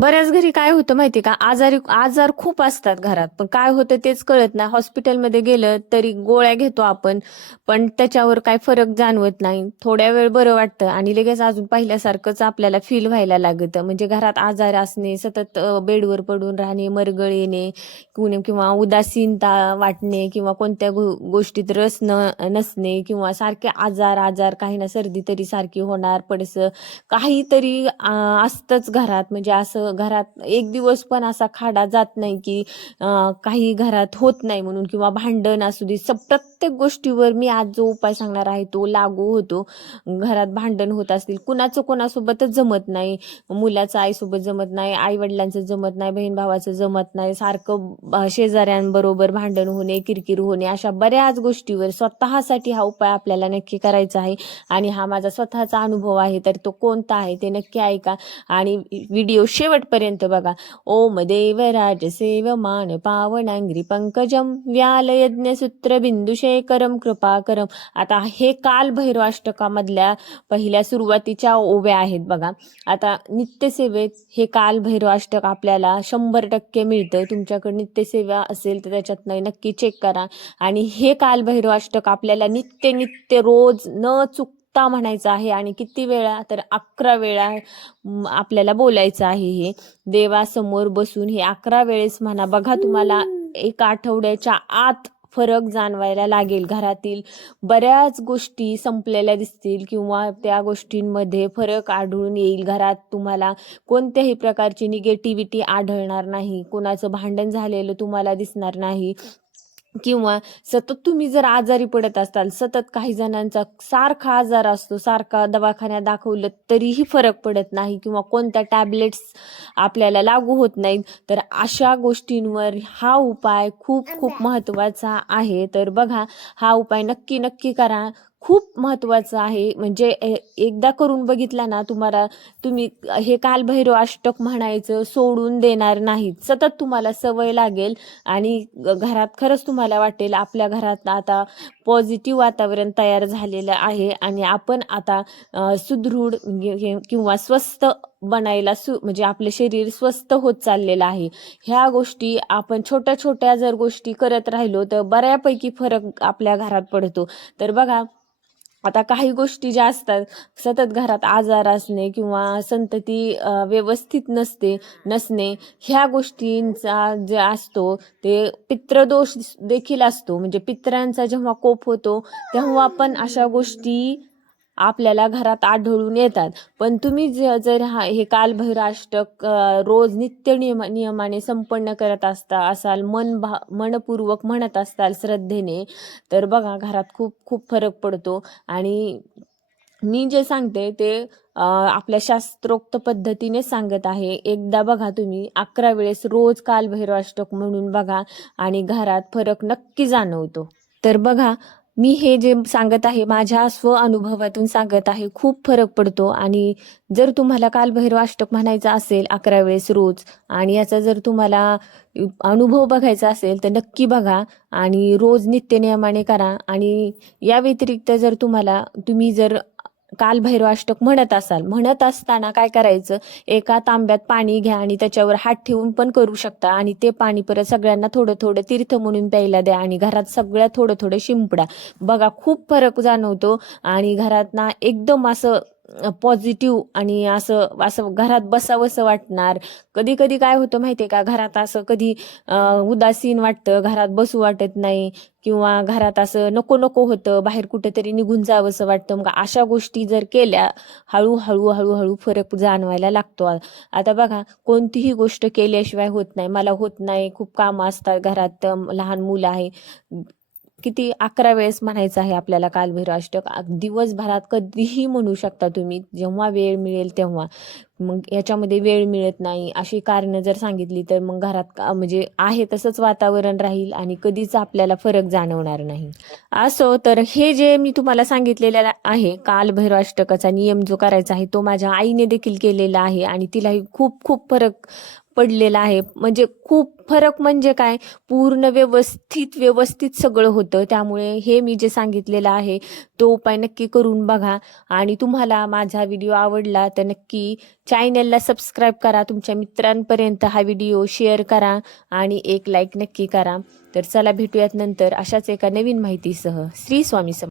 बऱ्याच घरी काय होतं माहिती का, आजार खूप असतात घरात, पण काय होतं तेच कळत नाही. हॉस्पिटलमध्ये गेलं तरी गोळ्या घेतो आपण, पण त्याच्यावर काय फरक जाणवत नाही. थोड्या वेळ बरं वाटतं आणि लगेच अजून पहिल्यासारखंच आपल्याला फील व्हायला लागतं. म्हणजे घरात आजार असणे, सतत बेडवर पडून राहणे, मरगळ येणे, किंवा उदासीनता वाटणे, किंवा कोणत्या गोष्टीत रस नसणे, किंवा सारखे आजार आजार, काही ना सर्दी तरी सारखी होणार, पडसं काहीतरी असतंच घरात. म्हणजे असं घरात एक दिवस पण असा खाडा जात नाही की काही घरात होत नाही म्हणून, किंवा भांडण असू दे. प्रत्येक गोष्टीवर मी आज जो उपाय सांगणार आहे तो लागू होतो. घरात भांडण होत असतील, कुणाचं कोणासोबतच जमत नाही, मुलाचं आईसोबत जमत नाही, आई वडिलांचं जमत नाही, बहीण भावाचं जमत नाही, सारखं शेजाऱ्यांबरोबर भांडण होणे, किरकिर होणे, अशा बऱ्याच गोष्टीवर स्वतःसाठी हा उपाय आपल्याला नक्की करायचा आहे. आणि हा माझा स्वतःचा अनुभव आहे, तर तो कोणता आहे ते नक्की ऐका आणि व्हिडिओ शेवटपर्यंत बघा. ओम देवराज सेवमान पावनांग्री पंकजम व्याल यज्ञ सूत्र बिंदुशेखरम कृपाकरम. आता हे काल भैरव अष्टकामधल्या पहिल्या सुरुवातीच्या ओव्या आहेत बघा. आता नित्यसेवेत हे काल भैरव अष्टक आपल्याला 100% मिळतं. तुमच्याकडे नित्यसेवा असेल तर त्याच्यात नक्की चेक करा. आणि हे काल भैरव अष्टक आपल्याला नित्य नित्य रोज न चुकता म्हणायचं आहे. आणि किती वेळा तर 11 वेळा आपल्याला बोलायचं आहे. हे देवासमोर बसून हे 11 वेळेस म्हणा. बघा, तुम्हाला एका आठवड्याच्या आत फरक जाणवायला लागेल. घरातील बऱ्याच गोष्टी संपलेल्या दिसतील, किंवा त्या गोष्टींमध्ये फरक आढळून येईल. घरात तुम्हाला कोणत्याही प्रकारची निगेटिव्हिटी आढळणार नाही, कोणाचं भांडण झालेलं तुम्हाला दिसणार नाही, किंवा सतत तुम्ही जर आजारी पडत असाल, सतत काही जणांचा सारखा आजार असतो, सारखा दवाखान्यात दाखवलं तरीही फरक पडत नाही, किंवा कोणत्या टॅबलेट्स आपल्याला लागू होत नाहीत, तर अशा गोष्टींवर हा उपाय खूप खूप महत्त्वाचा आहे. तर बघा, हा उपाय नक्की नक्की करा. खूप महत्त्वाचं आहे. म्हणजे एकदा करून बघितला ना, तुम्ही हे कालभैरव अष्टक म्हणायचं सोडून देणार नाहीत. सतत तुम्हाला सवय लागेल आणि घरात खरंच तुम्हाला वाटेल आपल्या घरात आता पॉझिटिव्ह वातावरण तयार झालेलं आहे. आणि आपण आता सुदृढ किंवा स्वस्थ बनायला म्हणजे आपले शरीर स्वस्थ होत चाललेलं आहे. ह्या गोष्टी आपण छोट्या छोट्या जर गोष्टी करत राहिलो तर बऱ्यापैकी फरक आपल्या घरात पडतो. तर बघा, आता काही गोष्टी ज्या असतात, सतत घरात आजार असणे, किंवा संतती व्यवस्थित नसणे, ह्या गोष्टींचा जे असतो ते पितृदोष देखील असतो. म्हणजे पितरांचा जेव्हा कोप होतो तेव्हा पण अशा गोष्टी आपल्याला घरात आढळून येतात. पण तुम्ही जर हे कालभैरवाष्टक रोज नित्य नियमाने संपन्न करत असाल, मनपूर्वक म्हणत असाल श्रद्धेने, तर बघा, घरात खूप खूप फरक पडतो. आणि मी जे सांगते ते आपल्या शास्त्रोक्त पद्धतीने सांगत आहे. एकदा बघा, तुम्ही 11 वेळेस रोज कालभैरवाष्टक म्हणून बघा आणि घरात फरक नक्की जाणवतो. तर बघा, मी हे जे सांगत आहे माझ्या स्व अनुभवातून सांगत आहे. खूप फरक पडतो. आणि जर तुम्हाला कालभैरवाष्टक म्हणायचं असेल 11 वेळेस रोज, आणि याचा जर तुम्हाला अनुभव बघायचा असेल तर नक्की बघा आणि रोज नित्यनियमाने करा. आणि या व्यतिरिक्त जर तुम्ही जर कालभैरवाष्टक म्हणत असताना काय करायचं, एका तांब्यात पाणी घ्या आणि त्याच्यावर हात ठेवून पण करू शकता. आणि ते पाणी परत सगळ्यांना थोडं थोडं तीर्थ म्हणून प्यायला द्या आणि घरात सगळ्या थोडं थोडं शिंपडा. बघा, खूप फरक जाणवतो. आणि घरात ना एकदम असं पॉझिटिव्ह आणि असं असं घरात बसावंसं वाटणार. कधी कधी काय होतं माहितीये का, घरात असं कधी उदासीन वाटतं, घरात बसू वाटत नाही, किंवा घरात असं नको नको होतं, बाहेर कुठेतरी निघून जावंसं वाटतं. मग अशा गोष्टी जर केल्या, हळूहळू हळूहळू फरक जाणवायला लागतो. आता बघा, कोणतीही गोष्ट केल्याशिवाय होत नाही. मला होत नाही, खूप कामं असतात घरात, लहान मुलं आहे. किती 11 वेळेस म्हणायचं आहे आपल्याला कालभैरवाष्टक. दिवसभरात कधीही म्हणू शकता तुम्ही, जेव्हा वेळ मिळेल तेव्हा. मग याच्यामध्ये वेळ मिळत नाही अशी कारणं जर सांगितली तर मग घरात म्हणजे आहे तसंच वातावरण राहील आणि कधीच आपल्याला फरक जाणवणार नाही. असो, तर हे जे मी तुम्हाला सांगितलेलं आहे कालभैरवाष्टकाचा नियम जो करायचा आहे तो माझ्या आईने देखील केलेला आहे आणि तिलाही खूप खूप फरक पडलेला आहे. म्हणजे खूप फरक म्हणजे काय, पूर्ण व्यवस्थित सगळं होतं. त्यामुळे हे मी जे सांगितलेलं आहे तो उपाय नक्की करून बघा. आणि तुम्हाला माझा व्हिडिओ आवडला तर नक्की चॅनलला सबस्क्राईब करा, तुमच्या मित्रांपर्यंत हा व्हिडिओ शेअर करा आणि एक लाईक नक्की करा. तर चला भेटूयात नंतर अशाच एका नवीन माहितीसह. श्री स्वामी समर्थ.